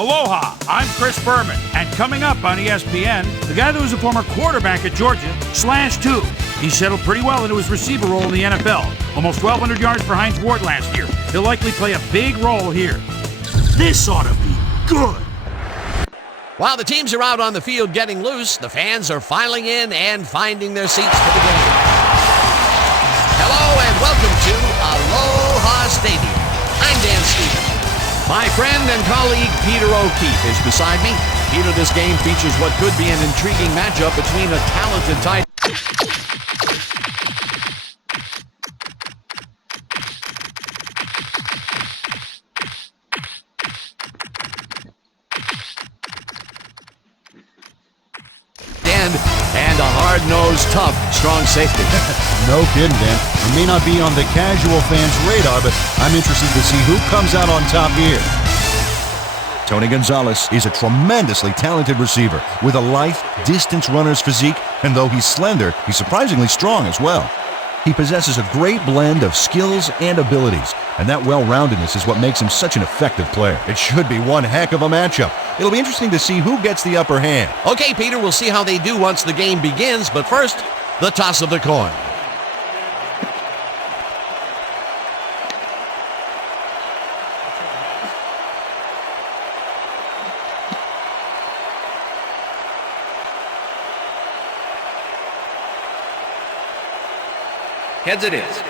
Aloha, I'm Chris Berman, and coming up on ESPN, the guy that was a former quarterback at Georgia, /2. He settled pretty well into his receiver role in the NFL. Almost 1,200 yards for Heinz Ward last year. He'll likely play a big role here. This ought to be good. While the teams are out on the field getting loose, the fans are filing in and finding their seats for the game. Hello and welcome to Aloha Stadium. I'm Dan Stevens. My friend and colleague Peter O'Keefe is beside me. Peter, this game features what could be an intriguing matchup between a talented tight end and a hard-nosed, tough, strong safety. No kidding, Dan. It may not be on the casual fans' radar, but I'm interested to see who comes out on top here. Tony Gonzalez is a tremendously talented receiver with a lithe, distance runner's physique, and though he's slender, he's surprisingly strong as well. He possesses a great blend of skills and abilities, and that well-roundedness is what makes him such an effective player. It should be one heck of a matchup. It'll be interesting to see who gets the upper hand. Okay, Peter, we'll see how they do once the game begins, but first, the toss of the coin. Heads it is.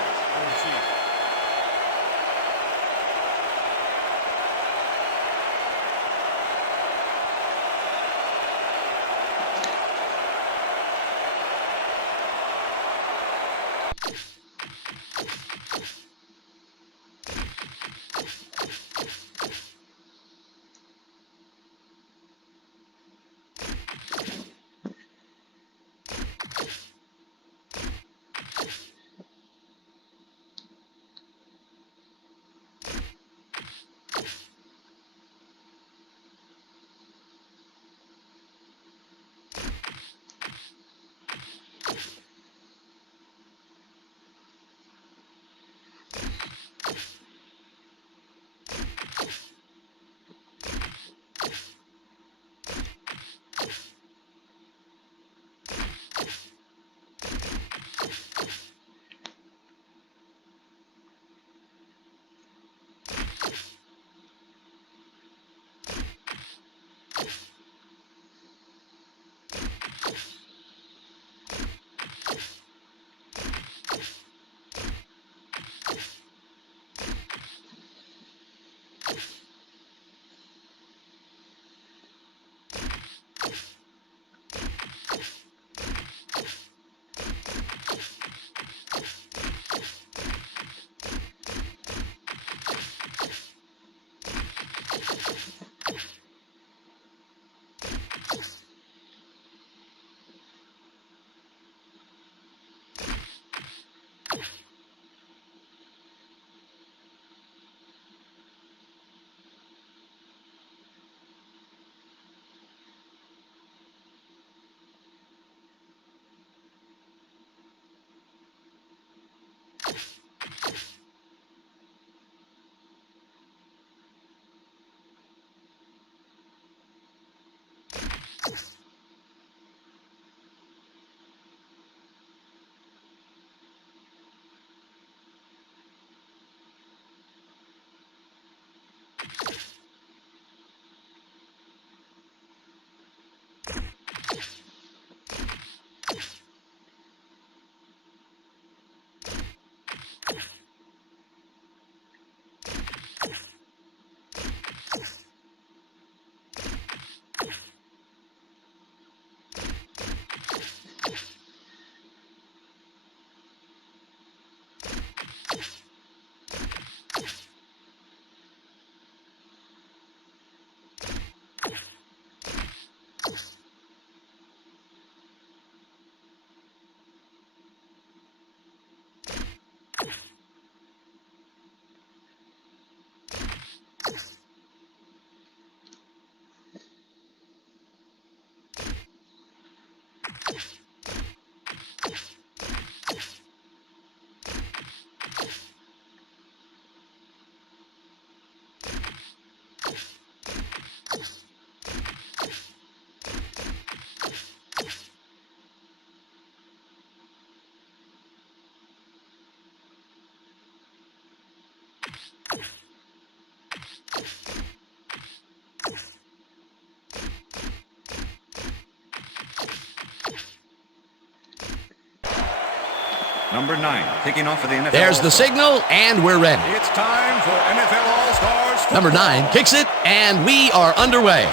Number 9, kicking off for the NFL There's the All-Stars. signal, and we're ready. It's time for NFL All-Stars football. Number 9 kicks it, and we are underway.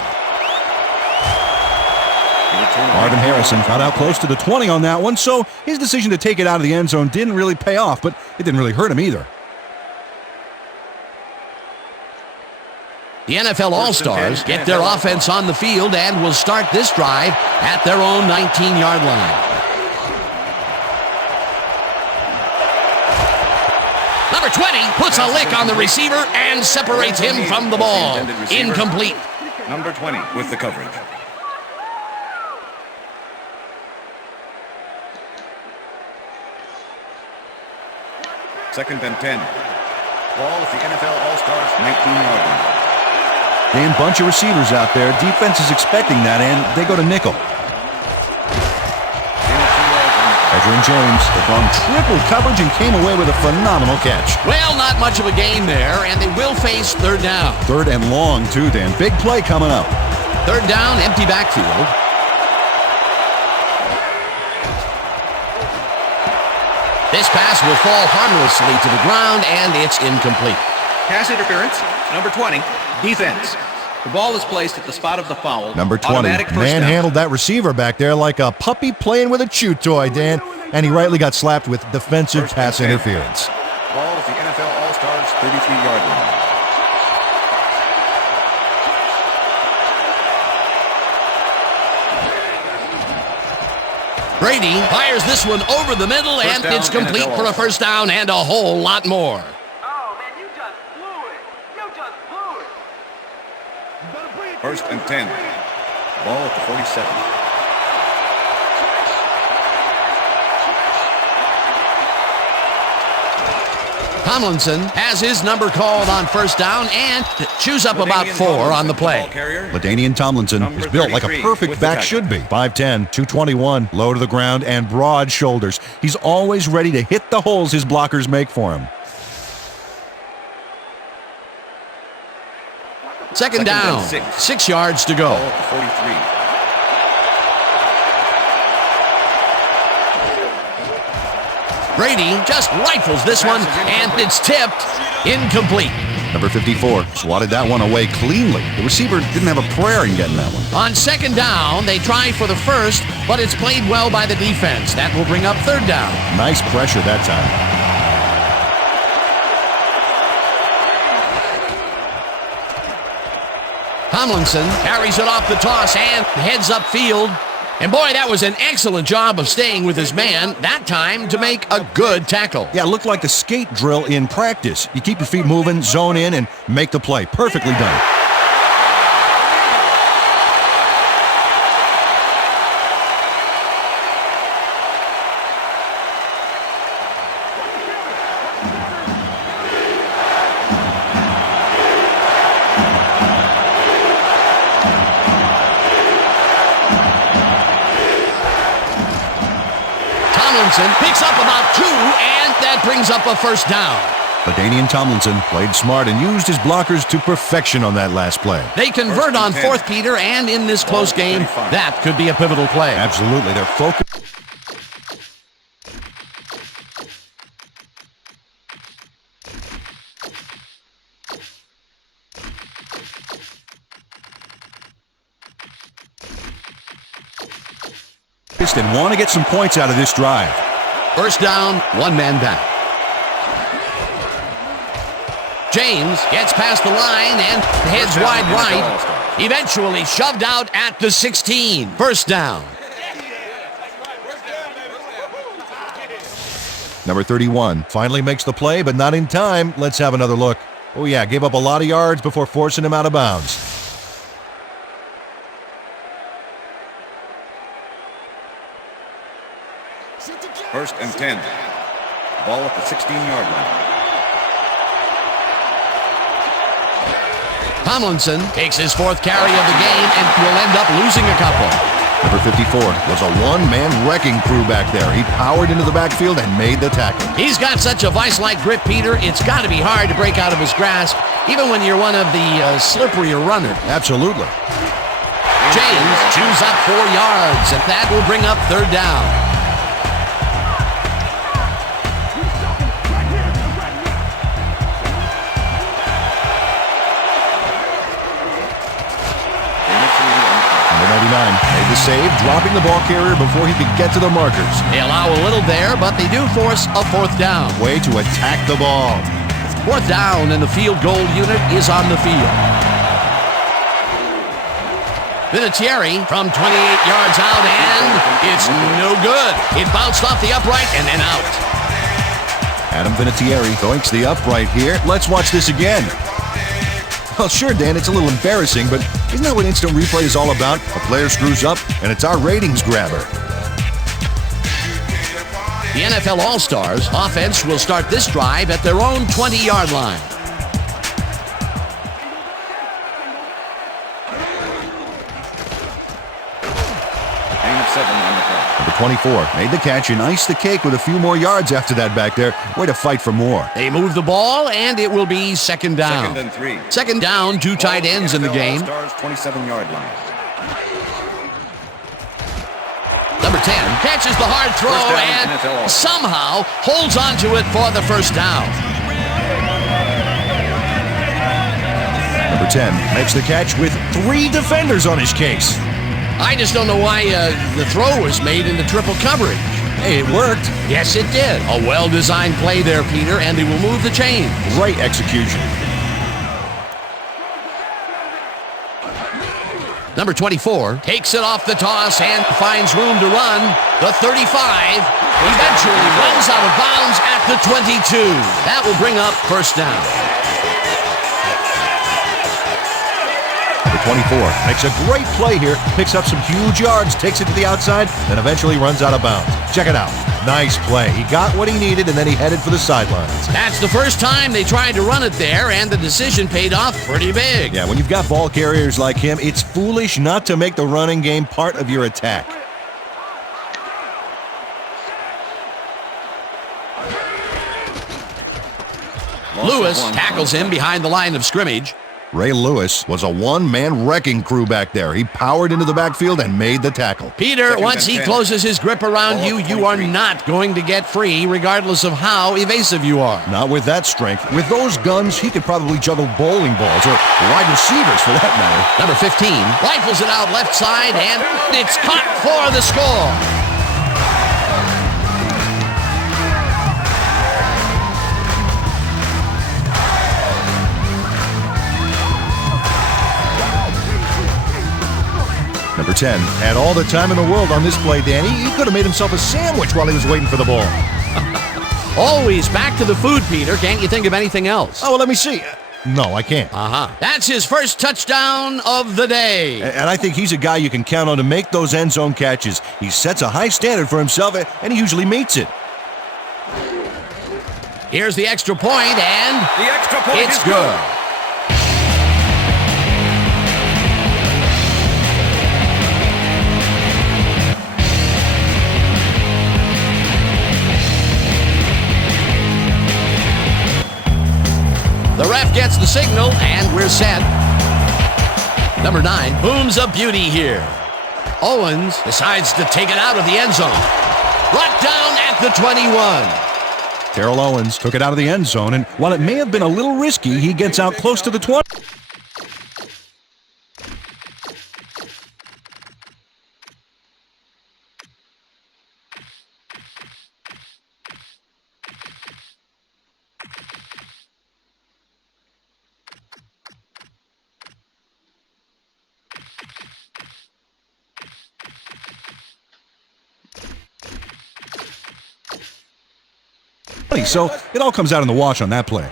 Marvin Harrison got out close to the 20 on that one, so his decision to take it out of the end zone didn't really pay off, but it didn't really hurt him either. The NFL All-Stars get their offense on the field and will start this drive at their own 19-yard line. Number 20 puts a lick on the receiver and separates him from the ball. Incomplete. Number 20 with the coverage. Second and 10. Ball at the NFL All-Stars 19-yard line. Damn bunch of receivers out there. Defense is expecting that, and they go to nickel. Edgerrin James took on triple coverage and came away with a phenomenal catch. Well, not much of a gain there, and they will face third down. Third and long, too, Dan. Big play coming up. Third down, empty backfield. This pass will fall harmlessly to the ground, and it's incomplete. Pass interference, number 20, defense. The ball is placed at the spot of the foul. Number 20, manhandled that receiver back there like a puppy playing with a chew toy, Dan, and he rightly got slapped with defensive pass interference. Ball at the NFL All-Stars 33-yard line. Brady fires this one over the middle, and it's complete for a first down and a whole lot more. Oh, man, you just blew it. You just blew it. First and 10. Ball at the 47. Tomlinson has his number called on first down and chews up about 4 on the play. LaDainian Tomlinson is built like a perfect back should be. 5'10", 221, low to the ground, and broad shoulders. He's always ready to hit the holes his blockers make for him. Second down, 6 yards to go. Ball at the 43. Brady just rifles this one, and it's tipped incomplete. Number 54 swatted that one away cleanly. The receiver didn't have a prayer in getting that one. On second down, they try for the first, but it's played well by the defense. That will bring up third down. Nice pressure that time. Tomlinson carries it off the toss and heads upfield. And boy, that was an excellent job of staying with his man, that time to make a good tackle. Yeah, it looked like the skate drill in practice. You keep your feet moving, zone in, and make the play. Perfectly done. Picks up about 2, and that brings up a first down. LaDainian Tomlinson played smart and used his blockers to perfection on that last play. They convert on fourth, Peter, and in this close game, that could be a pivotal play. Absolutely. They're focused. And want to get some points out of this drive. First down, one man back. James gets past the line and heads wide right. Eventually shoved out at the 16. First down. Number 31 finally makes the play, but not in time. Let's have another look. Oh yeah, gave up a lot of yards before forcing him out of bounds. First and 10. Ball at the 16-yard line. Tomlinson takes his 4th carry of the game and will end up losing a couple. Number 54 was a one-man wrecking crew back there. He powered into the backfield and made the tackle. He's got such a vice-like grip, Peter. It's got to be hard to break out of his grasp, even when you're one of the slipperier runners. Absolutely. James chews up 4 yards, and that will bring up third down. the save, dropping the ball carrier before he could get to the markers. They allow a little there, but they do force a fourth down. Way to attack the ball. Fourth down, and the field goal unit is on the field. Vinatieri from 28 yards out, and it's no good. It bounced off the upright and then out. Adam Vinatieri doinks the upright here. Let's watch this again. Well, sure, Dan, it's a little embarrassing, but isn't that what instant replay is all about? A player screws up, and it's our ratings grabber. The NFL All-Stars offense will start this drive at their own 20-yard line. Gain of 7 on the play. Number 24 made the catch and iced the cake with a few more yards after that back there. Way to fight for more. They move the ball, and it will be second down. 2nd and 3. Second down, two tight ends in the game. Stars 27-yard line. Number 10 catches the hard throw First down, and NFL All-Star. somehow holds onto it for the first down. Number 10 makes the catch with 3 defenders on his case. I just don't know why the throw was made into triple coverage. Hey, it worked. Yes, it did. A well-designed play there, Peter, and they will move the chain. Great execution. Number 24 takes it off the toss and finds room to run. The 35 eventually runs out of bounds at the 22. That will bring up first down. Number 24 makes a great play here, picks up some huge yards, takes it to the outside, then eventually runs out of bounds. Check it out. Nice play. He got what he needed, and then he headed for the sidelines. That's the first time they tried to run it there, and the decision paid off pretty big. Yeah, when you've got ball carriers like him, it's foolish not to make the running game part of your attack. Lewis tackles him behind the line of scrimmage. Ray Lewis was a one-man wrecking crew back there. He powered into the backfield and made the tackle. Peter, Second once and he 10. closes his grip around you, you are not going to get free, regardless of how evasive you are. Not with that strength. With those guns, he could probably juggle bowling balls or wide receivers for that matter. Number 15 rifles it out left side, and it's caught for the score. Number 10 had all the time in the world on this play, Danny. He could have made himself a sandwich while he was waiting for the ball. Always back to the food, Peter. Can't you think of anything else? Oh, well, let me see. No, I can't. That's his first touchdown of the day. And I think he's a guy you can count on to make those end zone catches. He sets a high standard for himself, and he usually meets it. Here's the extra point, and The extra point it's is good. The ref gets the signal, and we're set. Number 9 booms a beauty here. Owens decides to take it out of the end zone. Brought down at the 21. Terrell Owens took it out of the end zone, and while it may have been a little risky, he gets out close to the 20. So it all comes out in the wash on that play.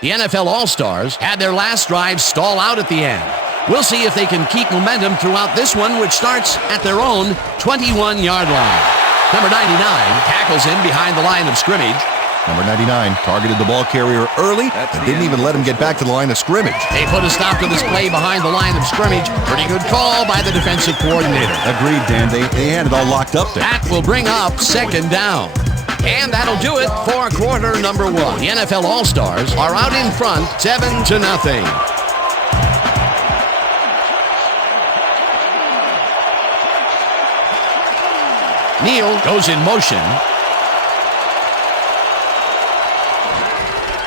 The NFL All-Stars had their last drive stall out at the end. We'll see if they can keep momentum throughout this one, which starts at their own 21-yard line. Number 99 tackles him behind the line of scrimmage. Number 99 targeted the ball carrier early and didn't even let him get back to the line of scrimmage. They put a stop to this play behind the line of scrimmage. Pretty good call by the defensive coordinator. Agreed, Dan. They had it all locked up there. That will bring up second down. And that'll do it for quarter number 1. The NFL All-Stars are out in front 7-0. Neal goes in motion.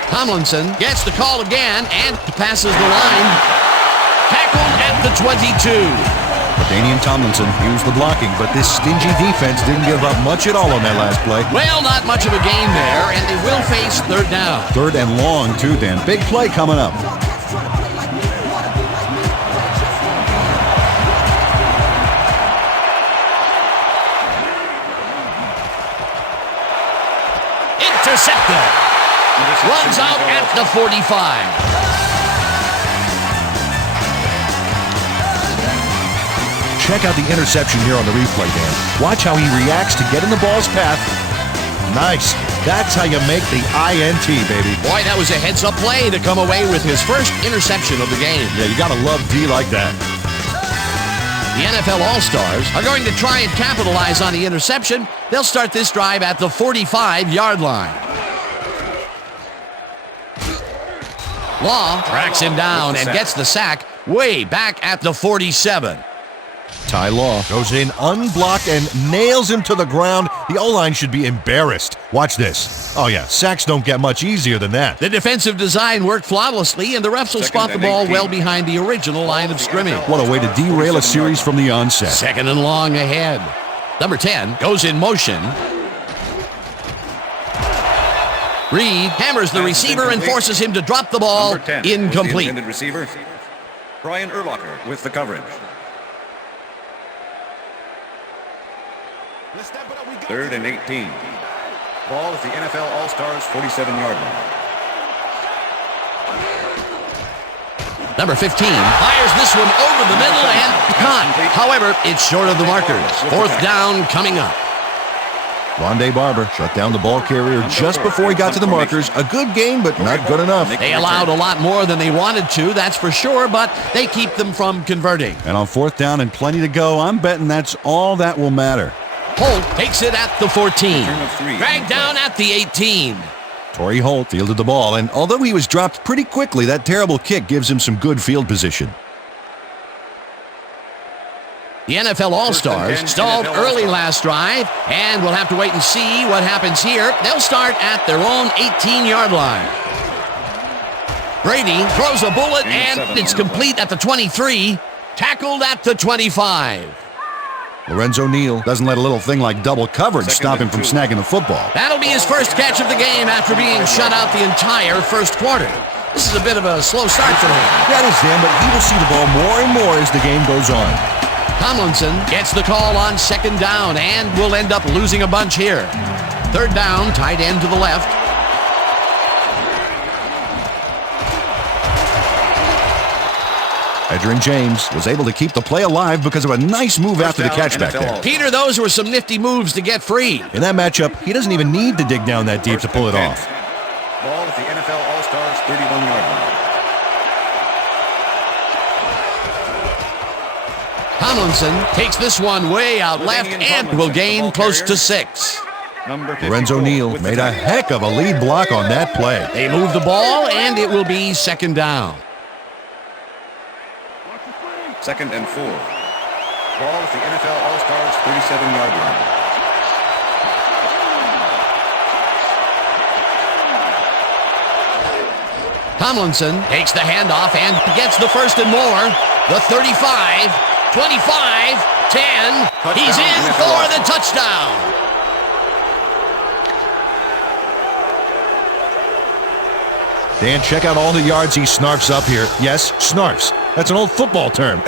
Tomlinson gets the call again and passes the line. Tackled at the 22. Danian Tomlinson used the blocking, but this stingy defense didn't give up much at all on that last play. Well, not much of a gain there, and they will face third down. Third and long, too, Dan. Big play coming up. Intercepted. Runs out at the 45. Check out the interception here on the replay, Dan. Watch how he reacts to get in the ball's path. Nice. That's how you make the INT, baby. Boy, that was a heads-up play to come away with his first interception of the game. Yeah, you gotta love D like that. The NFL All-Stars are going to try and capitalize on the interception. They'll start this drive at the 45-yard line. Law tracks him down and gets the sack way back at the 47. Ty Law goes in unblocked and nails him to the ground. The O-line should be embarrassed. Watch this. Oh, yeah, sacks don't get much easier than that. The defensive design worked flawlessly, and the refs will spot the ball well behind the original line of scrimmage. What a way to derail a series from the onset. Second and long ahead. Number 10 goes in motion. Reed hammers the receiver and forces him to drop the ball. Incomplete. The intended receiver, Brian Urlacher with the coverage. Third and 18. Ball at the NFL All-Stars 47-yard line. Number 15 fires this one over the middle and caught. However, it's short of the markers. Fourth down coming up. Rondé Barber shut down the ball carrier just before he got to the markers. A good game, but not good enough. They allowed a lot more than they wanted to, that's for sure, but they keep them from converting. And on fourth down and plenty to go, I'm betting that's all that will matter. Holt takes it at the 14. Dragged down at the 18. Torrey Holt fielded the ball, and although he was dropped pretty quickly, that terrible kick gives him some good field position. The NFL All-Stars stalled early last drive, and we'll have to wait and see what happens here. They'll start at their own 18-yard line. Brady throws a bullet, and it's complete at the 23. Tackled at the 25. Lorenzo Neal doesn't let a little thing like double coverage stop him from snagging the football. That'll be his first catch of the game after being shut out the entire first quarter. This is a bit of a slow start for him. That is, Dan, but he will see the ball more and more as the game goes on. Tomlinson gets the call on second down and will end up losing a bunch here. Third down, tight end to the left. Edgerrin James was able to keep the play alive because of a nice move after the catch back there. Peter, those were some nifty moves to get free. In that matchup, he doesn't even need to dig down that deep to pull it off. Ball at the NFL All-Stars 31-yard line. Tomlinson takes this one way out left and will gain close to 6. Lorenzo Neal made a heck of a lead block on that play. They move the ball and it will be second down. Second and 4. Ball at the NFL All-Stars 37-yard line. Tomlinson takes the handoff and gets the first and more. The 35, 25, 10. He's in for the touchdown. Dan, check out all the yards he snarfs up here. Yes, snarfs. That's an old football term.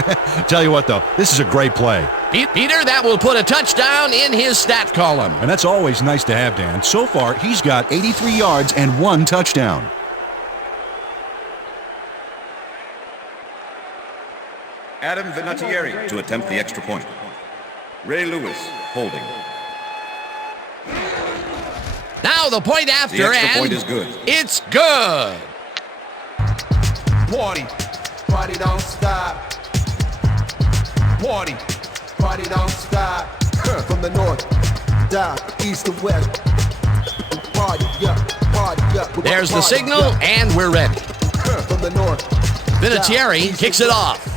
Tell you what, though, this is a great play. Peter, that will put a touchdown in his stat column. And that's always nice to have, Dan. So far, he's got 83 yards and 1 touchdown. Adam Vinatieri to attempt the extra point. Ray Lewis holding. Now the point after, The extra and point is good. It's good. Party don't stop. Party don't stop. From the north, down, east to west. Party up. There's the signal, and we're ready. From the north. Vinatieri kicks it off.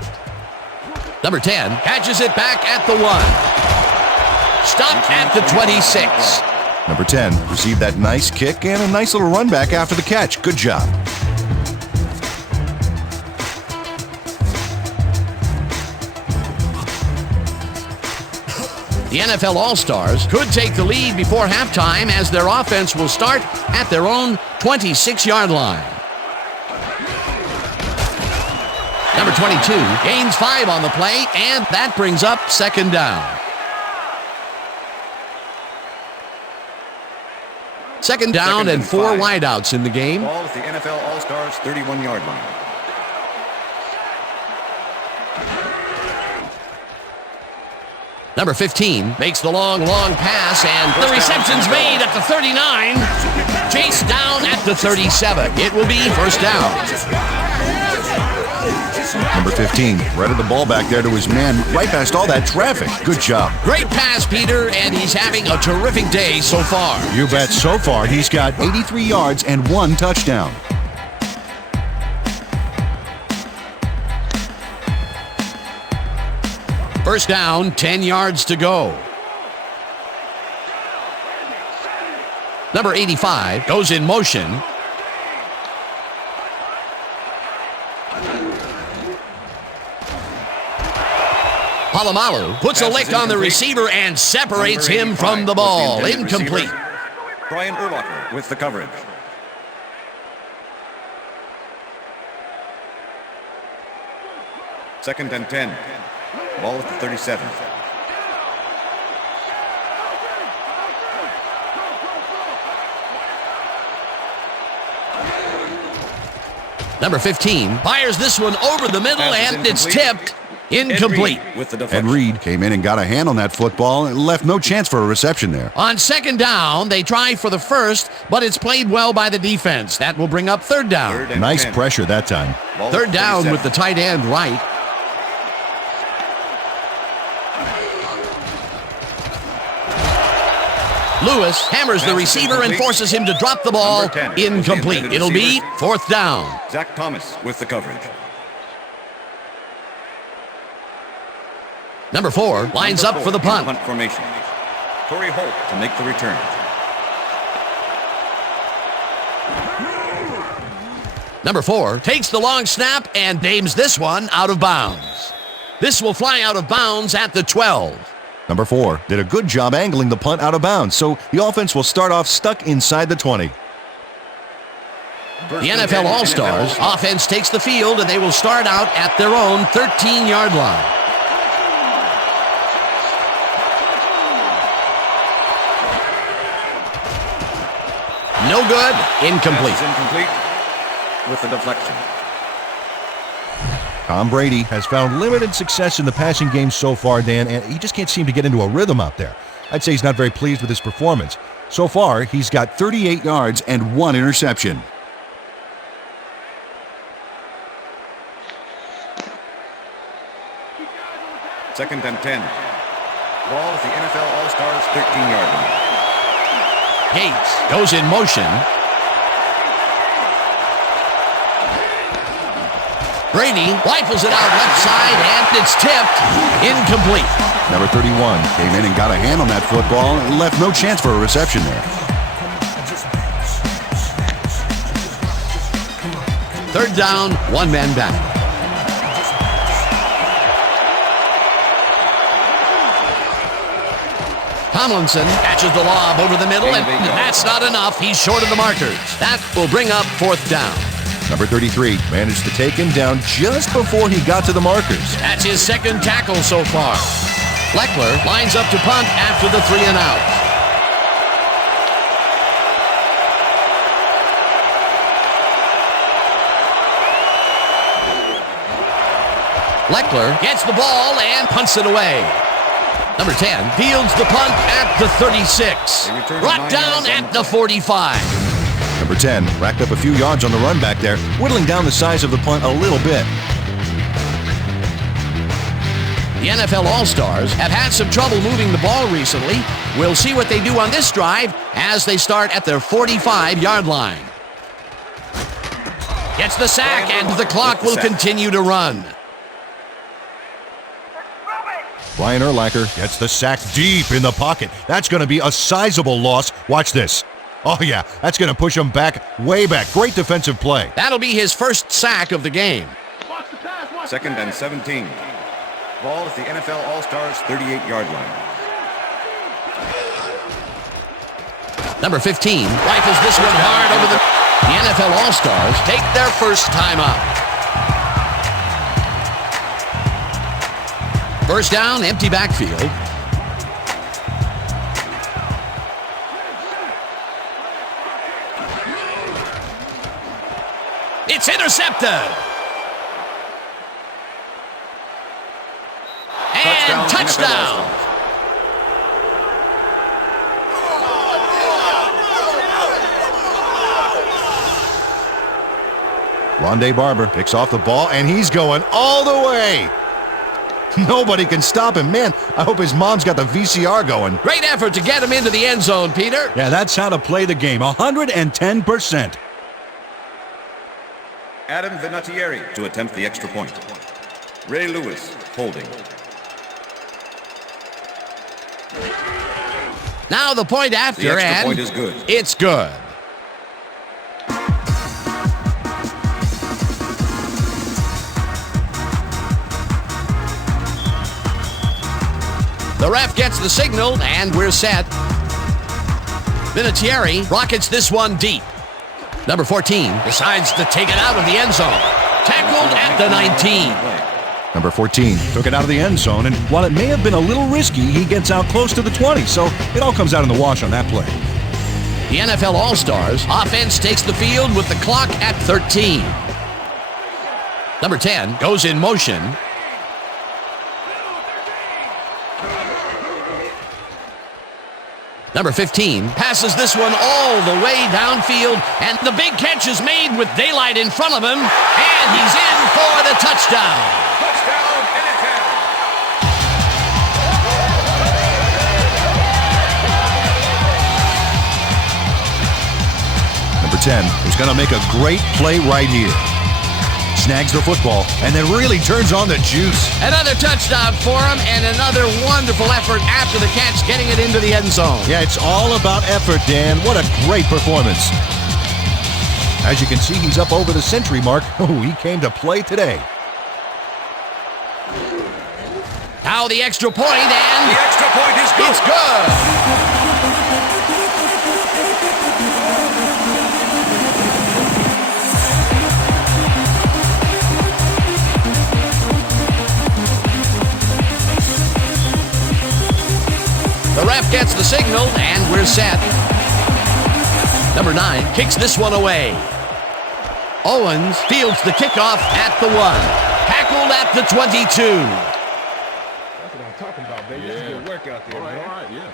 Number 10 catches it back at the 1. Stopped at the 26. Number 10 received that nice kick and a nice little run back after the catch. Good job. The NFL All-Stars could take the lead before halftime as their offense will start at their own 26-yard line. Number 22 gains 5 on the play, and that brings up second down. Second down and 4 wideouts in the game. Ball at the NFL All-Stars 31-yard line. Number 15 makes the long pass, and the reception's made at the 39. Chased down at the 37. It will be first down. Number 15 threaded the ball back there to his man right past all that traffic. Good job. Great pass, Peter, and he's having a terrific day so far. You bet. So far, he's got 83 yards and 1 touchdown. First down, 10 yards to go. Number 85 goes in motion. Palomalu puts a lick on the receiver and separates him from the ball. Incomplete. Brian Urlacher with the coverage. Second and 10. Ball at the 37. Number 15 fires this one over the middle, and it's tipped. Incomplete. Ed Reed came in and got a hand on that football and left no chance for a reception there. On second down, they try for the first, but it's played well by the defense. That will bring up third down. Nice pressure that time. Third down with the tight end right. Lewis hammers the receiver and forces him to drop the ball. Incomplete. It'll be fourth down. Zach Thomas with the coverage. Number 4 lines up for the punt. Punt formation. Torrey Holt to make the return. Number 4 takes the long snap and aims this one out of bounds. This will fly out of bounds at the 12. Number 4 did a good job angling the punt out of bounds, so the offense will start off stuck inside the 20. The NFL All-Stars offense takes the field, and they will start out at their own 13-yard line. No good. Incomplete. Incomplete with the deflection. Tom Brady has found limited success in the passing game so far, Dan, and he just can't seem to get into a rhythm out there. I'd say he's not very pleased with his performance. So far, he's got 38 yards and 1 interception. Second and 10. Ball at the NFL All-Stars 13-yard line. Gates goes in motion. Brady rifles it out left side, and it's tipped. Incomplete. Number 31 came in and got a hand on that football and left no chance for a reception there. Third down, 1 man back. Tomlinson catches the lob over the middle, and that's not enough. He's short of the markers. That will bring up fourth down. Number 33 managed to take him down just before he got to the markers. That's his second tackle so far. Leckler lines up to punt after the 3 and out. Leckler gets the ball and punts it away. Number 10 fields the punt at the 36. Brought down at the 45. Number 10 racked up a few yards on the run back there, whittling down the size of the punt a little bit. The NFL All-Stars have had some trouble moving the ball recently. We'll see what they do on this drive as they start at their 45-yard line. Gets the sack, and the clock will continue to run. Brian Urlacher gets the sack deep in the pocket. That's going to be a sizable loss. Watch this. Oh, yeah, that's going to push him back, way back. Great defensive play. That'll be his first sack of the game. Second and 17. Ball at the NFL All-Stars 38-yard line. Number 15 rifles this one hard over the NFL All-Stars take their first time out. First down, empty backfield. It's intercepted. And touchdown. Rondé Barber picks off the ball, and he's going all the way. Nobody can stop him. Man, I hope his mom's got the VCR going. Great effort to get him into the end zone, Peter. Yeah, that's how to play the game. 110%. Adam Vinatieri to attempt the extra point. Ray Lewis holding. Now the point after, The extra and point is good. It's good. The ref gets the signal, and we're set. Vinatieri rockets this one deep. Number 14 decides to take it out of the end zone. Tackled at the 19. Number 14 took it out of the end zone, and while it may have been a little risky, he gets out close to the 20, so it all comes out in the wash on that play. The NFL All-Stars offense takes the field with the clock at 13. Number 10 goes in motion. Number 15 passes this one all the way downfield, and the big catch is made with daylight in front of him, and he's in for the touchdown. Touchdown, NFL! Number 10 is going to make a great play right here. Snags the football and then really turns on the juice. Another touchdown for him, and another wonderful effort after the catch, getting it into the end zone. Yeah, it's all about effort, Dan. What a great performance. As you can see, he's up over the century mark. Oh, he came to play today. Now the extra point, and The extra point is good. it's good. The ref gets the signal, and we're set. Number 9 kicks this one away. Owens fields the kickoff at the 1. Tackled at the 22. That's what I'm talking about, baby. That's good work out there, man. All right, yeah.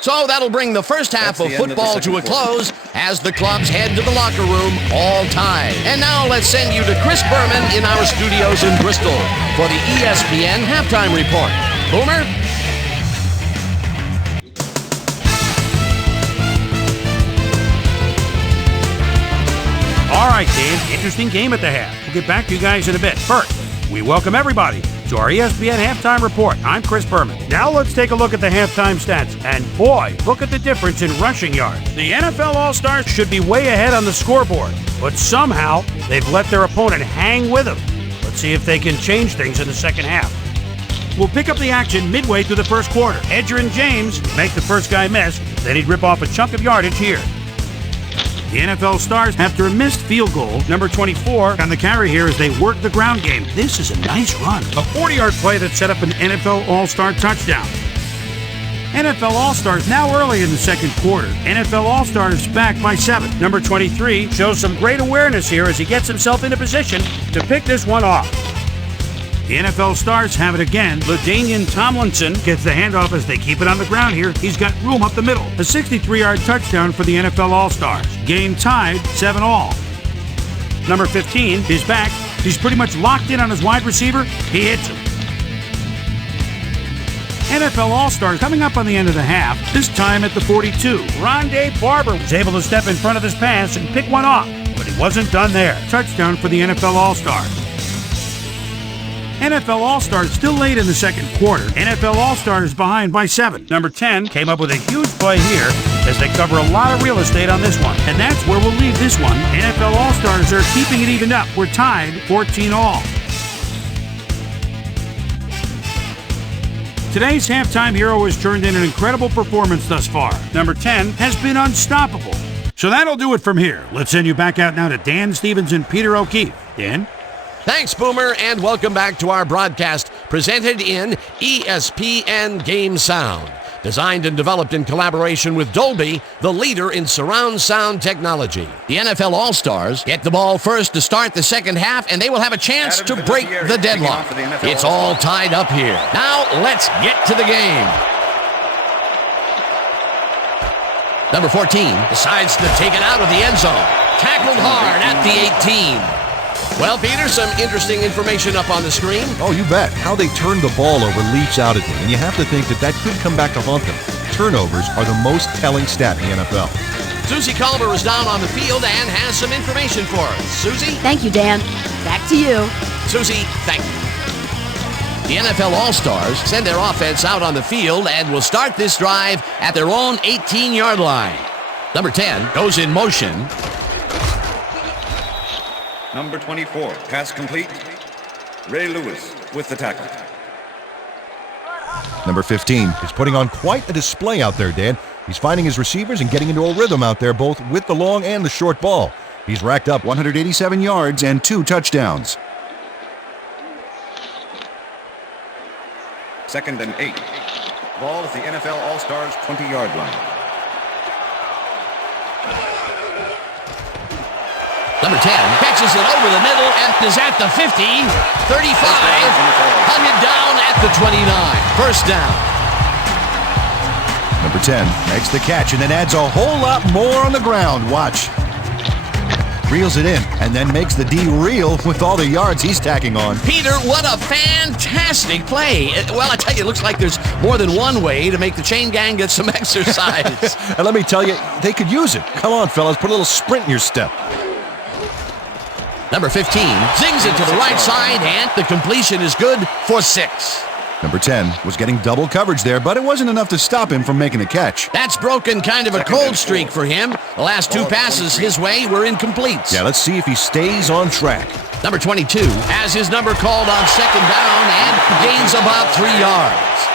So that'll bring the first half That's the of end of the football to a second quarter. close as the clubs head to the locker room all tied. And now let's send you to Chris Berman in our studios in Bristol for the ESPN Halftime Report. Boomer? All right, Dave, interesting game at the half. We'll get back to you guys in a bit. First, we welcome everybody to our ESPN Halftime Report. I'm Chris Berman. Now let's take a look at the halftime stats. And boy, look at the difference in rushing yards. The NFL All-Stars should be way ahead on the scoreboard, but somehow they've let their opponent hang with them. Let's see if they can change things in the second half. We'll pick up the action midway through the first quarter. Edgerrin James make the first guy miss, then he'd rip off a chunk of yardage here. The NFL Stars, after a missed field goal, number 24 on the carry here as they work the ground game. This is a nice run. A 40-yard play that set up an NFL All-Star touchdown. NFL All-Stars now early in the second quarter. NFL All-Stars back by 7. Number 23 shows some great awareness here as he gets himself into position to pick this one off. The NFL Stars have it again. LaDainian Tomlinson gets the handoff as they keep it on the ground here. He's got room up the middle. A 63-yard touchdown for the NFL All-Stars. Game tied, 7-all. Number 15 is back. He's pretty much locked in on his wide receiver. He hits him. NFL All-Stars coming up on the end of the half, this time at the 42. Rondé Barber was able to step in front of this pass and pick one off, but he wasn't done there. Touchdown for the NFL All-Stars. NFL All-Stars still late in the second quarter. NFL All-Stars behind by 7. Number 10 came up with a huge play here as they cover a lot of real estate on this one. And that's where we'll leave this one. NFL All-Stars are keeping it evened up. We're tied 14-all. Today's halftime hero has turned in an incredible performance thus far. Number 10 has been unstoppable. So that'll do it from here. Let's send you back out now to Dan Stevens and Peter O'Keefe. Dan? Thanks, Boomer, and welcome back to our broadcast presented in ESPN Game Sound. Designed and developed in collaboration with Dolby, the leader in surround sound technology. The NFL All-Stars get the ball first to start the second half, and they will have a chance to break the deadlock. It's all tied up here. Now, let's get to the game. Number 14 decides to take it out of the end zone. Tackled hard at the 18. Well, Peter, some interesting information up on the screen. Oh, you bet. How they turn the ball over leaps out at me, and you have to think that could come back to haunt them. Turnovers are the most telling stat in the NFL. Susie Culver is down on the field and has some information for us. Susie? Thank you, Dan. Back to you. Susie, thank you. The NFL All-Stars send their offense out on the field and will start this drive at their own 18-yard line. Number 10 goes in motion. Number 24, pass complete. Ray Lewis with the tackle. Number 15 is putting on quite a display out there, Dan. He's finding his receivers and getting into a rhythm out there, both with the long and the short ball. He's racked up 187 yards and 2 touchdowns. 2nd and 8. Ball at the NFL All-Stars 20-yard line. Number 10 catches it over the middle and is at the 50, 35, hung it down at the 29. First down. Number 10 makes the catch and then adds a whole lot more on the ground. Watch. Reels it in and then makes the D reel with all the yards he's tacking on. Peter, what a fantastic play. Well, I tell you, it looks like there's more than one way to make the chain gang get some exercise. And let me tell you, they could use it. Come on, fellas, put a little sprint in your step. Number 15 zings it to the right side, and the completion is good for 6. Number 10 was getting double coverage there, but it wasn't enough to stop him from making the catch. That's broken kind of a cold streak for him. The last 2 passes his way were incomplete. Yeah, let's see if he stays on track. Number 22 has his number called on second down and gains about 3 yards.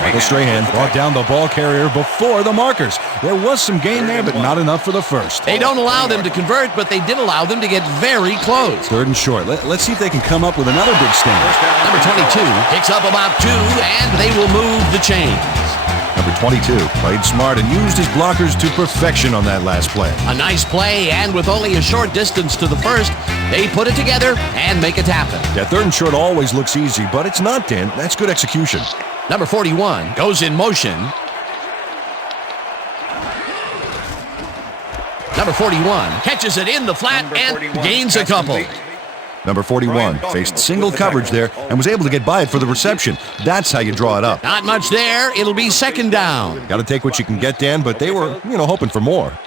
Michael Strahan brought down the ball carrier before the markers. There was some gain there, but not enough for the first. They don't allow them to convert, but they did allow them to get very close. 3rd and short. Let's see if they can come up with another big stand. Number 22 picks up about 2, and they will move the chains. Number 22 played smart and used his blockers to perfection on that last play. A nice play, and with only a short distance to the first, they put it together and make it happen. That 3rd and short always looks easy, but it's not, Dan. That's good execution. Number 41 goes in motion. Number 41 catches it in the flat and gains a couple. Number 41 faced single coverage there and was able to get by it for the reception. That's how you draw it up. Not much there. It'll be 2nd down. Got to take what you can get, Dan, but they were, hoping for more.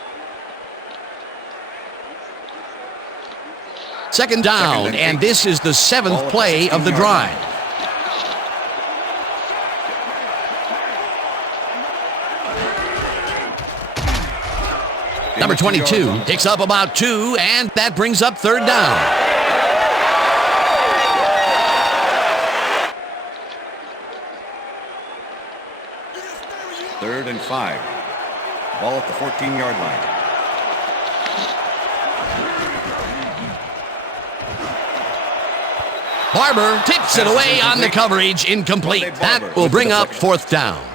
2nd down, and this is the 7th play of the drive. Number 22 picks up about 2, and that brings up 3rd down. Third and 5. Ball at the 14-yard line. Barber tips it away on the coverage, incomplete. That will bring up 4th down.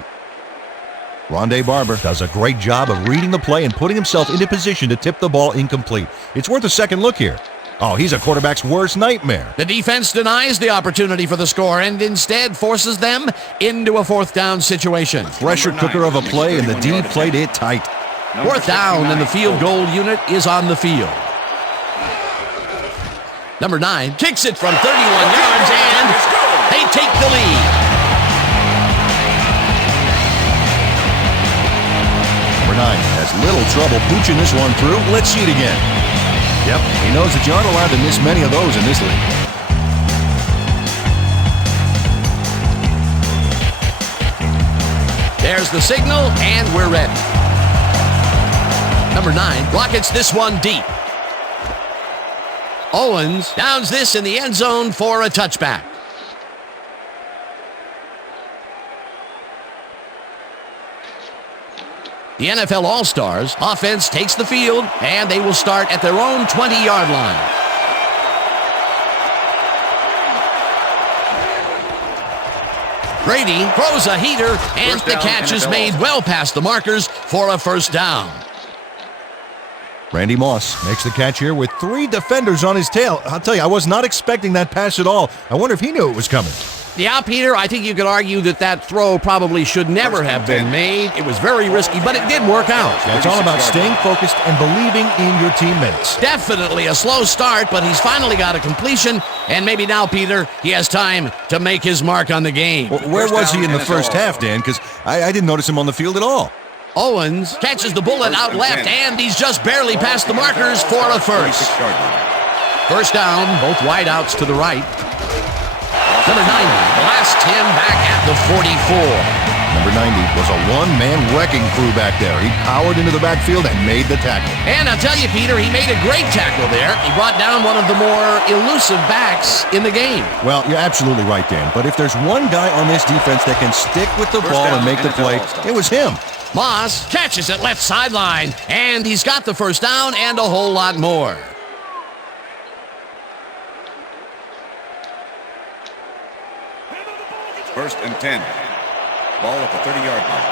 Rondé Barber does a great job of reading the play and putting himself into position to tip the ball incomplete. It's worth a second look here. Oh, he's a quarterback's worst nightmare. The defense denies the opportunity for the score and instead forces them into a 4th down situation. Pressure cooker of a play, and the D played it tight. 4th down, and the field goal unit is on the field. Number 9 kicks it from 31 yards, and they take the lead. Number 9 has little trouble pooching this one through. Let's see it again. Yep, he knows that you aren't allowed to miss many of those in this league. There's the signal, and we're ready. Number 9 rockets this one deep. Owens downs this in the end zone for a touchback. The NFL All-Stars offense takes the field, and they will start at their own 20-yard line. Brady throws a heater, and the catch is made well past the markers for a first down. Randy Moss makes the catch here with 3 defenders on his tail. I'll tell you, I was not expecting that pass at all. I wonder if he knew it was coming. Yeah, Peter, I think you could argue that throw probably should never have been made. It was very risky, but it did work out. Yeah, it's all about staying focused and believing in your teammates. Definitely a slow start, but he's finally got a completion, and maybe now, Peter, he has time to make his mark on the game. Well, where was he in the first half, Dan? Because I didn't notice him on the field at all. Owens catches the bullet out left, and he's just barely past the markers for a first. First down, both wideouts to the right. Number 90 blasts him back at the 44. Number 90 was a one-man wrecking crew back there. He powered into the backfield and made the tackle. And I'll tell you, Peter, he made a great tackle there. He brought down one of the more elusive backs in the game. Well, you're absolutely right, Dan. But if there's one guy on this defense that can stick with the ball and make the play, it was him. Moss catches it left sideline, and he's got the first down and a whole lot more. First and 10. Ball at the 30-yard line.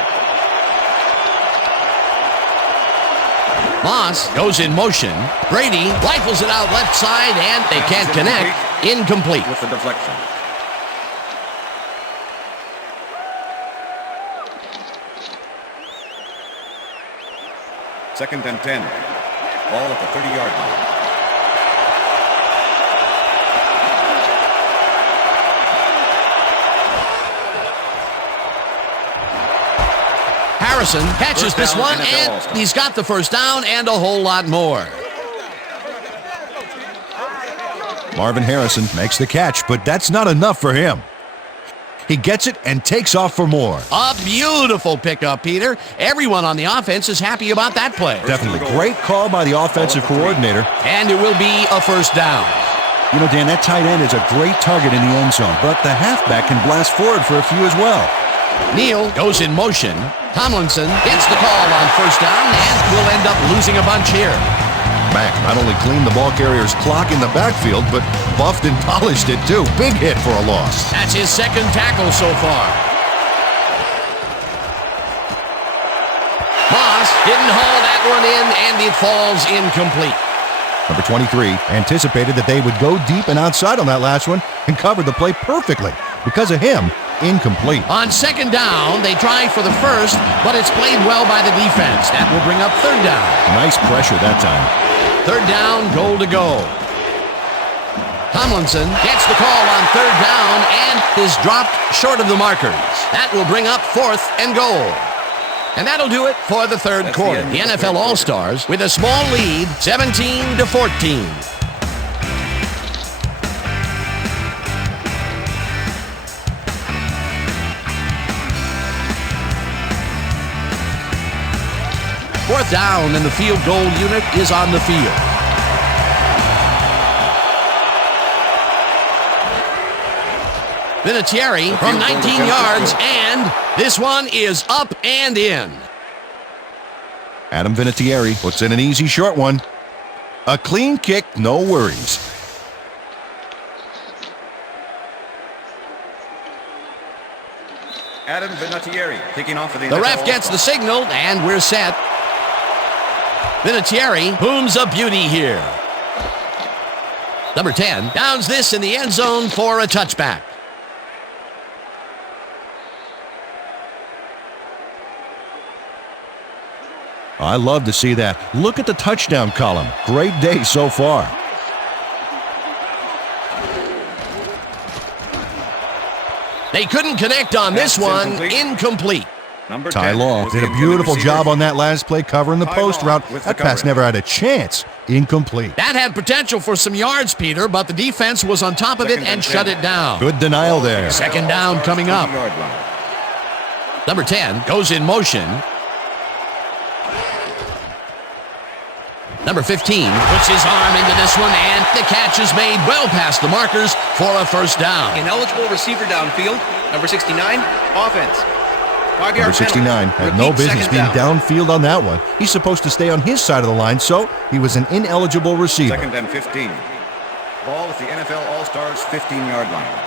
Moss goes in motion. Brady rifles it out left side, and they can't connect. Incomplete. With the deflection. Second and 10. Ball at the 30-yard line. Harrison catches this one, and he's got the first down and a whole lot more. Marvin Harrison makes the catch, but that's not enough for him. He gets it and takes off for more. A beautiful pickup, Peter. Everyone on the offense is happy about that play. Definitely. Great call by the offensive coordinator. And it will be a first down. You know, Dan, that tight end is a great target in the end zone, but the halfback can blast forward for a few as well. Neal goes in motion. Tomlinson gets the call on first down and will end up losing a bunch here. Mack not only cleaned the ball carrier's clock in the backfield, but buffed and polished it too. Big hit for a loss. That's his second tackle so far. Moss didn't haul that one in, and it falls incomplete. Number 23 anticipated that they would go deep and outside on that last one and covered the play perfectly. Because of him, incomplete. On second down, they try for the first, but it's played well by the defense. That will bring up third down. Nice pressure that time. Third down, goal to go. Tomlinson gets the call on third down and is dropped short of the markers. That will bring up fourth and goal. And that'll do it for the third quarter. The NFL All-Stars with a small lead, 17-14. Fourth down, and the field goal unit is on the field. Vinatieri from 19 yards, and this one is up and in. Adam Vinatieri puts in an easy short one. A clean kick, no worries. Adam Vinatieri kicking off for the The ref gets the signal, and we're set. Vinatieri booms a beauty here. Number 10 downs this in the end zone for a touchback. I love to see that. Look at the touchdown column. Great day so far. They couldn't connect on this one. Incomplete. Ty Law did a beautiful job on that last play covering the post route. That pass never had a chance. Incomplete. That had potential for some yards, Peter, but the defense was on top of it and shut it down. Good denial there. Second down coming up. Number 10 goes in motion. Number 15 puts his arm into this one, and the catch is made well past the markers for a first down. Ineligible receiver downfield. Number 69, offense. Number 69 had no business being downfield on that one. He's supposed to stay on his side of the line, so he was an ineligible receiver. Second and 15. Ball at the NFL All-Stars 15-yard line.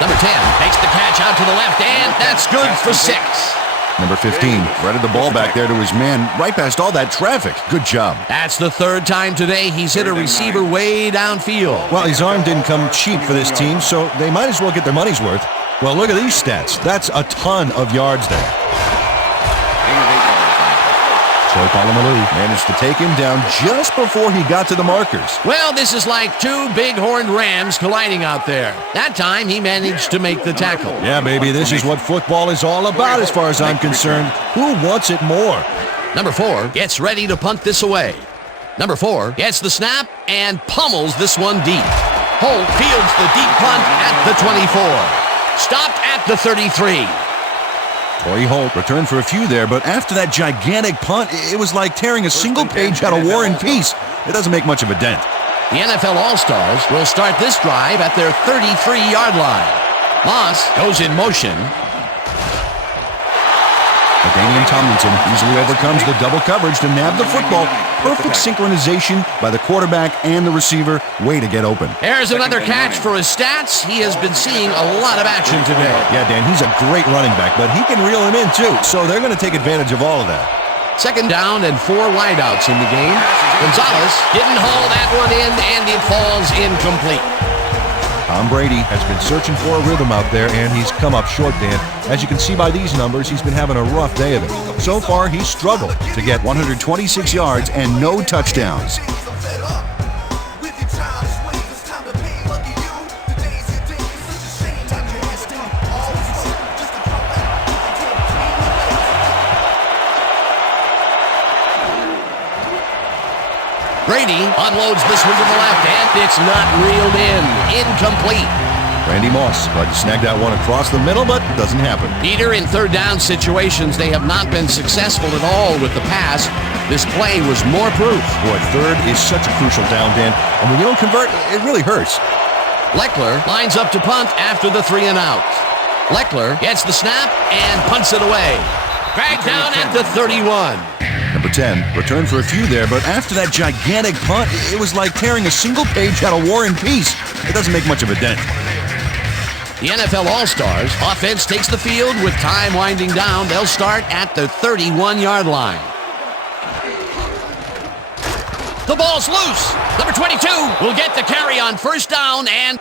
Number 10 makes the catch out to the left, and that's good for 6. Number 15 threaded the ball back there to his man right past all that traffic. Good job. That's the third time today he's hit a receiver way downfield. Well, his arm didn't come cheap for this team, so they might as well get their money's worth. Well, look at these stats. That's a ton of yards there. Troy Polamalu managed to take him down just before he got to the markers. Well, this is like two big-horned rams colliding out there. That time, he managed to make the tackle. Yeah, baby, this is what football is all about as far as I'm concerned. Who wants it more? Number 4 gets ready to punt this away. Number 4 gets the snap and pummels this one deep. Holt fields the deep punt at the 24. Stopped at the 33. Corey Holt returned for a few there, but after that gigantic punt, it was like tearing a single page out of War and Peace. It doesn't make much of a dent. The NFL All-Stars will start this drive at their 33-yard line. Moss goes in motion. Damian Tomlinson easily overcomes the double coverage to nab the football. Perfect synchronization by the quarterback and the receiver. Way to get open. There's another catch for his stats. He has been seeing a lot of action today. Yeah, Dan, he's a great running back, but he can reel him in too, so they're going to take advantage of all of that. Second down and 4 wideouts in the game. Gonzalez didn't haul that one in, and it falls incomplete. Tom Brady has been searching for a rhythm out there, and he's come up short, Dan. As you can see by these numbers, he's been having a rough day of it. So far, he's struggled to get 126 yards and no touchdowns. Brady unloads this one to the left, and it's not reeled in. Incomplete. Randy Moss tried to snag that one across the middle, but it doesn't happen. Peter, in third down situations, they have not been successful at all with the pass. This play was more proof. Boy, third is such a crucial down, Dan. And when you don't convert, it really hurts. Leckler lines up to punt after the 3 and out. Leckler gets the snap and punts it away. Dragged down at the 31. Number 10 returned for a few there, but after that gigantic punt, it was like tearing a single page out of War and Peace. It doesn't make much of a dent. The NFL All-Stars offense takes the field with time winding down. They'll start at the 31-yard line. The ball's loose. Number 22 will get the carry on first down, and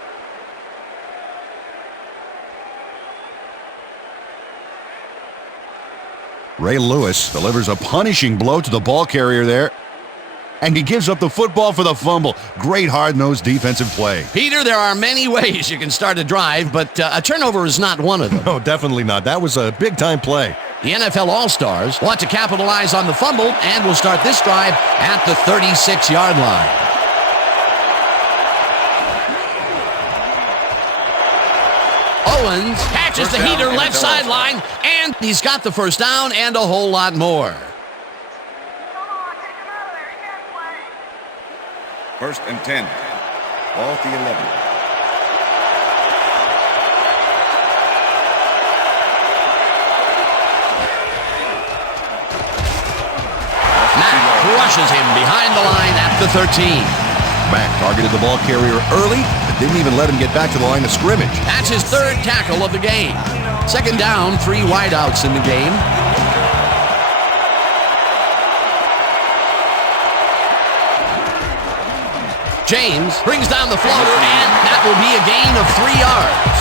Ray Lewis delivers a punishing blow to the ball carrier there, and he gives up the football for the fumble. Great hard-nosed defensive play. Peter, there are many ways you can start a drive, but a turnover is not one of them. No, definitely not. That was a big-time play. The NFL All-Stars want to capitalize on the fumble and will start this drive at the 36-yard line. Owens catches the heater left sideline, and he's got the first down and a whole lot more. First and 10. Ball at the 11. Mack crushes him behind the line at the 13. Mack targeted the ball carrier early, but didn't even let him get back to the line of scrimmage. That's his third tackle of the game. Second down, 3 wideouts in the game. James brings down the floater, and that will be a gain of 3 yards.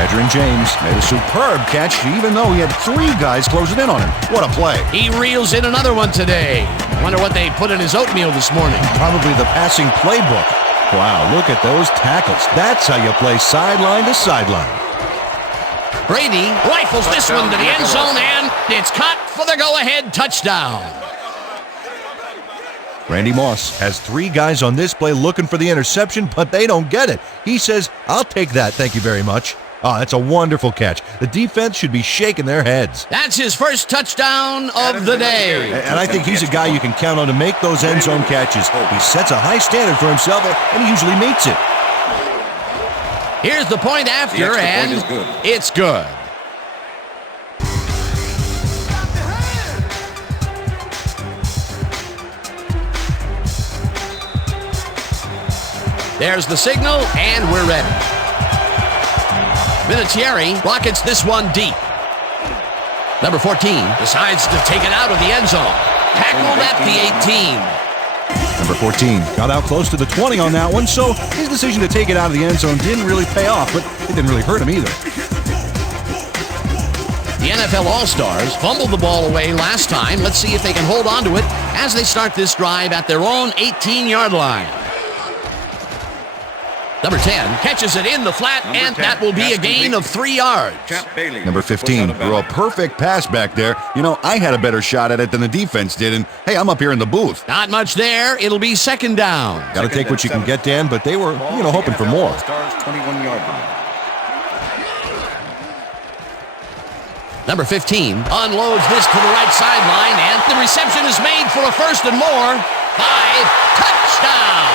Edgerrin James made a superb catch, even though he had 3 guys closing in on him. What a play. He reels in another one today. I wonder what they put in his oatmeal this morning. Probably the passing playbook. Wow, look at those tackles. That's how you play sideline to sideline. Brady rifles this one to the end zone, and it's caught for the go-ahead touchdown. Randy Moss has 3 guys on this play looking for the interception, but they don't get it. He says, "I'll take that, thank you very much." Oh, that's a wonderful catch. The defense should be shaking their heads. That's his first touchdown of the day. And I think he's a guy you can count on to make those end zone catches. He sets a high standard for himself, and he usually meets it. Here's the point after, The extra and point is good. it's good. There's the signal, and we're ready. Vinatieri rockets this one deep. Number 14 decides to take it out of the end zone. Tackled at the 18. Number 14 got out close to the 20 on that one, so his decision to take it out of the end zone didn't really pay off, but it didn't really hurt him either. The NFL All-Stars fumbled the ball away last time. Let's see if they can hold on to it as they start this drive at their own 18-yard line. Number 10 catches it in the flat, and that will be a gain of 3 yards. Number 15 threw a perfect pass back there. You know, I had a better shot at it than the defense did, and hey, I'm up here in the booth. Not much there. It'll be second down. Got to take what you can get, Dan, but they were, hoping for more. Stars 21-yard line. Number 15 unloads this to the right sideline, and the reception is made for a first and more. 5, touchdown.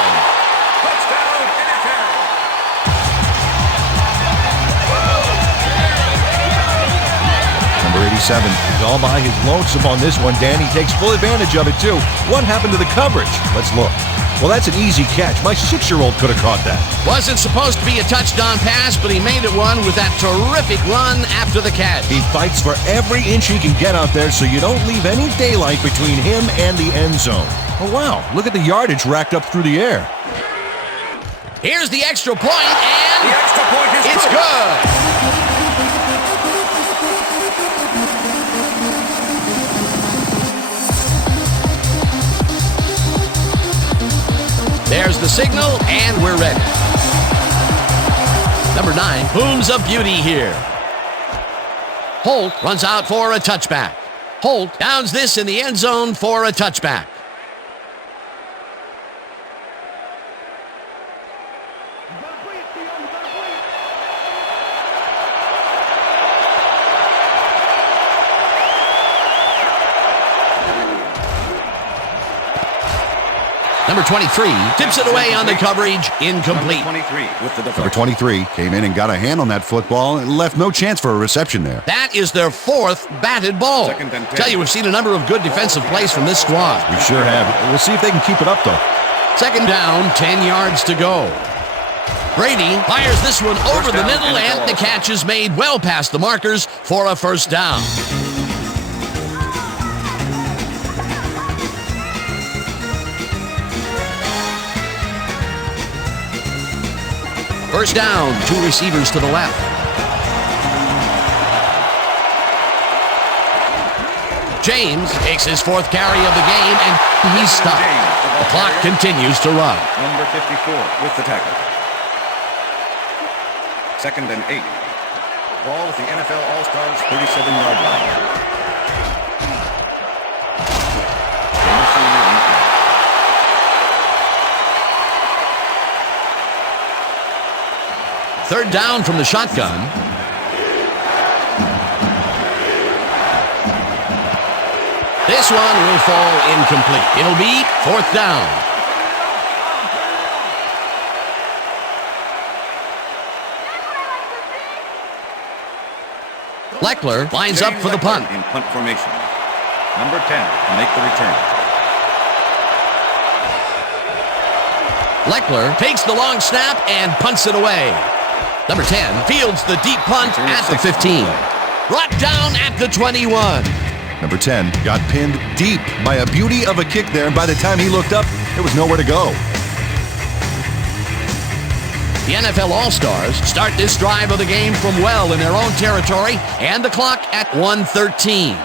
Number 87 is all by his lonesome on this one, Dan. He takes full advantage of it, too. What happened to the coverage? Let's look. Well, that's an easy catch. My 6-year-old could have caught that. Wasn't supposed to be a touchdown pass, but he made it one with that terrific run after the catch. He fights for every inch he can get out there so you don't leave any daylight between him and the end zone. Oh, wow. Look at the yardage racked up through the air. Here's the extra point, and The extra point is it's good. There's the signal, and we're ready. Number 9 booms a beauty here. Holt runs out for a touchback. Holt downs this in the end zone for a touchback. Number 23 tips it away on the coverage, incomplete. Number 23 with the Number deflection. 23 came in and got a hand on that football and left no chance for a reception there. That is their 4th batted ball. Second and 10. Tell you, we've seen a number of good defensive plays from this squad. We sure have. We'll see if they can keep it up, though. Second down, 10 yards to go. Brady fires this one over the down, middle, NFL and the catch is made well past the markers for a first down. First down, 2 receivers to the left. James takes his 4th carry of the game, and he's stopped. The clock continues to run. Number 54 with the tackle. Second and 8. Ball at the NFL All-Stars 37-yard line. Third down from the shotgun. This one will fall incomplete. It'll be 4th down. Leckler lines up for the punt. In punt formation. Number 10 to make the return. Leckler takes the long snap and punts it away. Number 10 fields the deep punt at the 15. Brought down at the 21. Number 10 got pinned deep by a beauty of a kick there, and by the time he looked up, there was nowhere to go. The NFL All-Stars start this drive of the game from well in their own territory, and the clock at 1:13.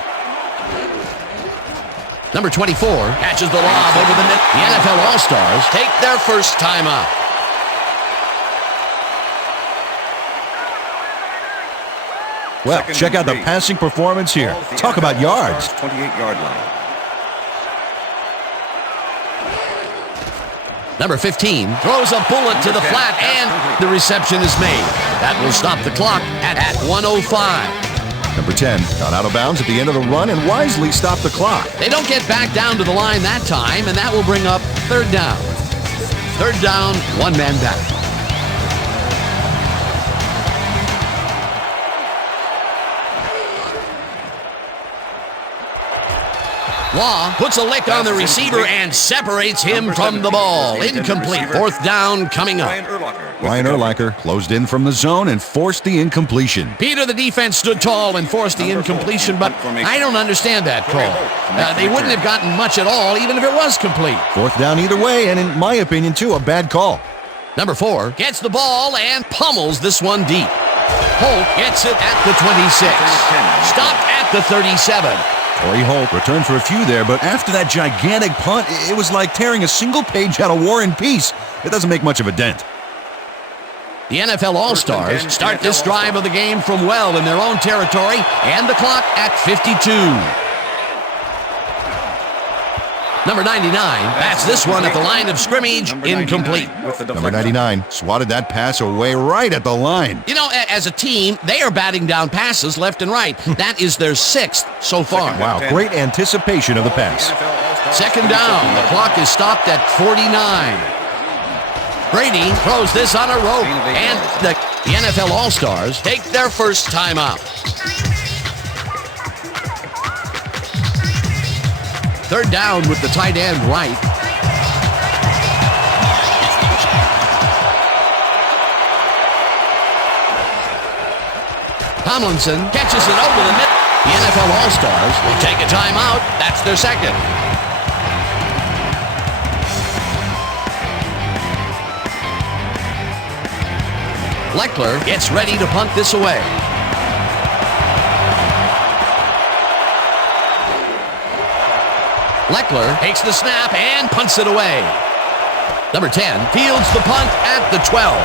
Number 24 catches the lob over the net. The NFL All-Stars take their first time out. Well, check out the passing performance here. Talk about yards. 28-yard line. Number 15 throws a bullet to the flat, and the reception is made. That will stop the clock at 1:05. Number 10 got out of bounds at the end of the run and wisely stopped the clock. They don't get back down to the line that time, and that will bring up third down. Third down, 1 man back. Law puts a lick on the receiver and separates him from the ball. Incomplete. Fourth down coming up. Ryan Urlacher closed in from the zone and forced the incompletion. Peter, the defense stood tall and forced the incompletion, but I don't understand that call. They wouldn't have gotten much at all, even if it was complete. Fourth down either way, and in my opinion, too, a bad call. Number 4 gets the ball and pummels this one deep. Holt gets it at the 26. Stopped at the 37. Torrey Holt returned for a few there, but after that gigantic punt, it was like tearing a single page out of War and Peace. It doesn't make much of a dent. The NFL All-Stars start this drive of the game from well in their own territory, and the clock at 52. Number 99 bats this one at the line of scrimmage, incomplete. Number 99 swatted that pass away right at the line. You know, as a team, they are batting down passes left and right. That is their 6th so far. Wow, great anticipation of the pass. Second down, the clock is stopped at 49. Brady throws this on a rope, and the NFL All-Stars take their first time out. Third down with the tight end right. Tomlinson catches it over the net. The NFL All-Stars will take a timeout. That's their second. Leckler gets ready to punt this away. Leckler takes the snap and punts it away. Number 10 fields the punt at the 12.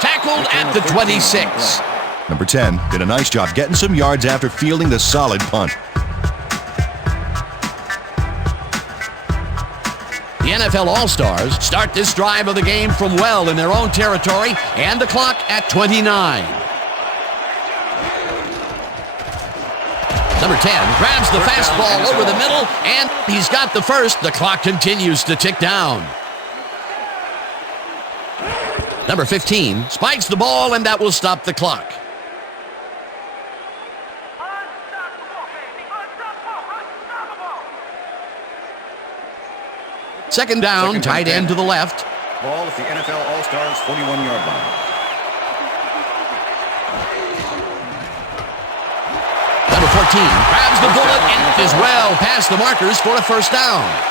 Tackled at the 26. Number 10 did a nice job getting some yards after fielding the solid punt. The NFL All-Stars start this drive of the game from well in their own territory, and the clock at 29. Number 10 grabs the fastball over the middle, and he's got the first. The clock continues to tick down. Number 15 spikes the ball, and that will stop the clock. Second down, tight end to the left. Ball at the NFL All-Stars 41-yard line. Number 14 grabs the bullet and is well past the markers for a first down.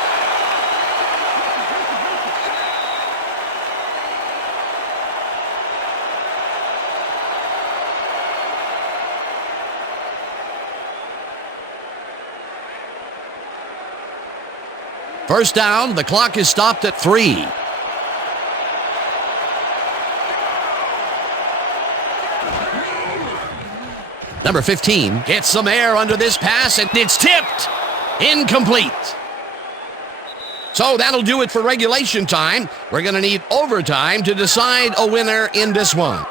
First down, the clock is stopped at 3. Number 15 gets some air under this pass, and it's tipped. Incomplete. So that'll do it for regulation time. We're going to need overtime to decide a winner in this one.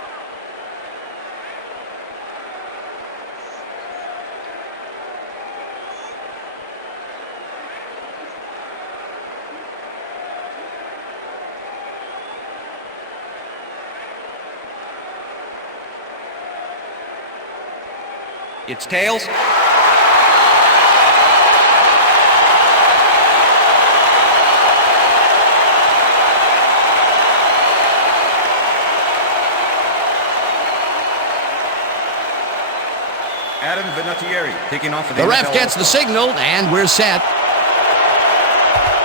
It's tails. Adam Vinatieri taking off for The ref gets the signal, and we're set.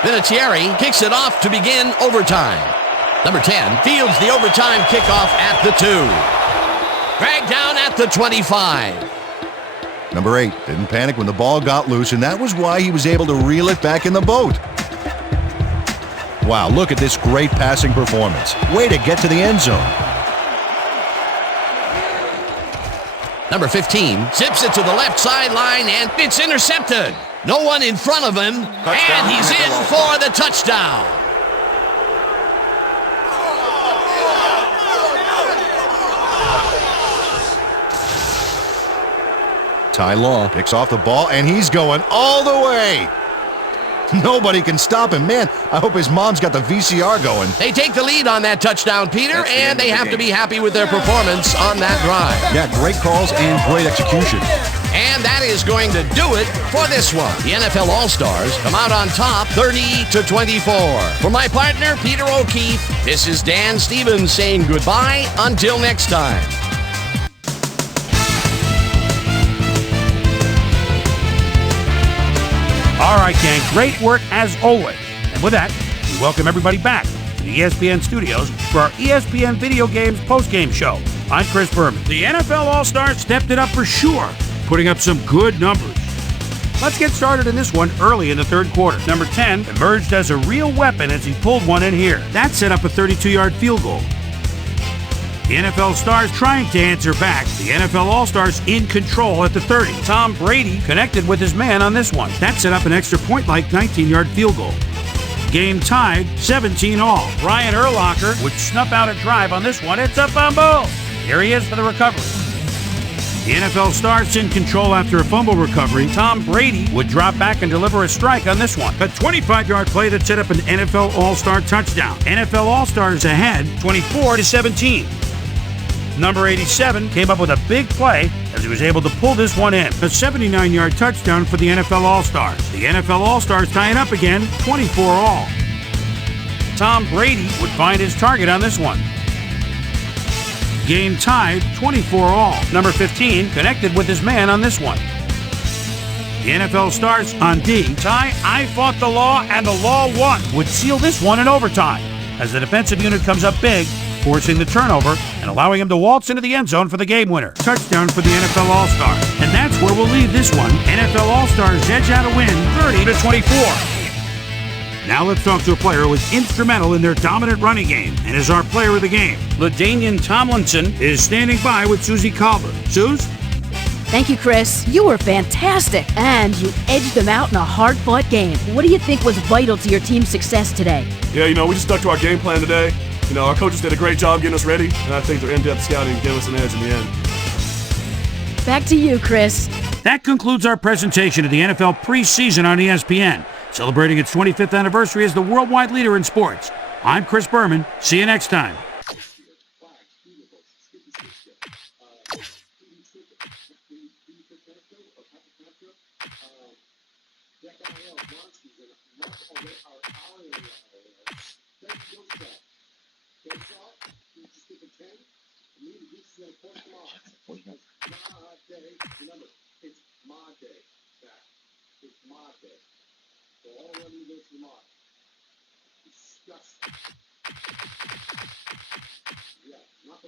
Vinatieri kicks it off to begin overtime. Number 10 fields the overtime kickoff at the 2. Dragged down at the 25. Number 8 didn't panic when the ball got loose, and that was why he was able to reel it back in the boat. Wow, look at this great passing performance. Way to get to the end zone. Number 15 zips it to the left sideline, and it's intercepted. No one in front of him, and he's in for the touchdown. Ty Law picks off the ball, and he's going all the way. Nobody can stop him. Man, I hope his mom's got the VCR going. They take the lead on that touchdown, Peter, That's the and end they of the have to game. be happy with their performance on that drive. Yeah, great calls and great execution. And that is going to do it for this one. The NFL All-Stars come out on top 30-24. For my partner, Peter O'Keefe, this is Dan Stevens saying goodbye until next time. All right, gang, great work as always. And with that, we welcome everybody back to the ESPN studios for our ESPN Video Games postgame show. I'm Chris Berman. The NFL All-Stars stepped it up for sure, putting up some good numbers. Let's get started in this one early in the third quarter. Number 10 emerged as a real weapon as he pulled one in here. That set up a 32-yard field goal. The NFL Stars trying to answer back. The NFL All-Stars in control at the 30. Tom Brady connected with his man on this one. That set up an extra point-like 19-yard field goal. Game tied 17-all. Ryan Urlacher would snuff out a drive on this one. It's a fumble. Here he is for the recovery. The NFL Stars in control after a fumble recovery. Tom Brady would drop back and deliver a strike on this one. A 25-yard play that set up an NFL All-Star touchdown. NFL All-Stars ahead 24-17. Number 87 came up with a big play as he was able to pull this one in. A 79-yard touchdown for the NFL All-Stars. The NFL All-Stars tie it up again, 24-all. Tom Brady would find his target on this one. Game tied, 24-all. Number 15 connected with his man on this one. The NFL Stars on D. Ty, I fought the law and the law won. Would seal this one in overtime as the defensive unit comes up big, forcing the turnover and allowing him to waltz into the end zone for the game winner. Touchdown for the NFL All-Stars. And that's where we'll leave this one. NFL All-Stars edge out a win 30-24. Now let's talk to a player who was instrumental in their dominant running game and is our player of the game. LaDainian Tomlinson is standing by with Susie Calver. Suze? Thank you, Chris. You were fantastic. And you edged them out in a hard-fought game. What do you think was vital to your team's success today? Yeah, we just stuck to our game plan today. Our coaches did a great job getting us ready, and I think their in-depth scouting gave us an edge in the end. Back to you, Chris. That concludes our presentation of the NFL preseason on ESPN, celebrating its 25th anniversary as the worldwide leader in sports. I'm Chris Berman. See you next time. Not the